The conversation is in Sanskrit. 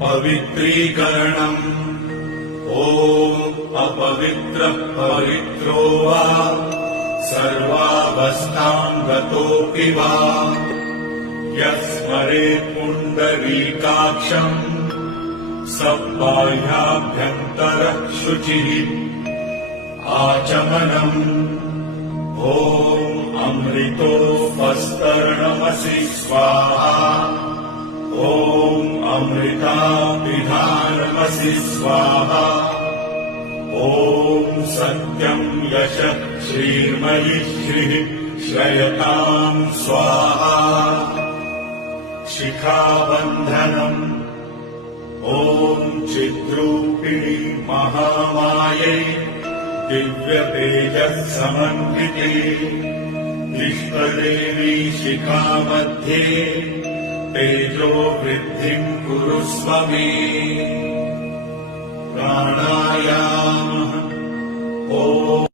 पवित्रीकरणम् ॐ अपवित्रः पवित्रो वा सर्वावस्थां गतोऽपि वा यः स्मरेत् पुण्डरीकाक्षम् स बाह्याभ्यन्तरः शुचिः आचमनम् ॐ अमृतोपस्तरणमसि स्वाहा ॐ अमृताभिधानमसि स्वाहा ॐ सत्यं यशः श्रीर्मयि श्रीः श्रयतां स्वाहा शिखाबन्धनम् ॐ चिद्रूपिणी महामायै दिव्यतेजःसमन्विते इष्टदेवी शिखामध्ये तेजो वृद्धिं कुरुष्व मे प्राणायामः ॐ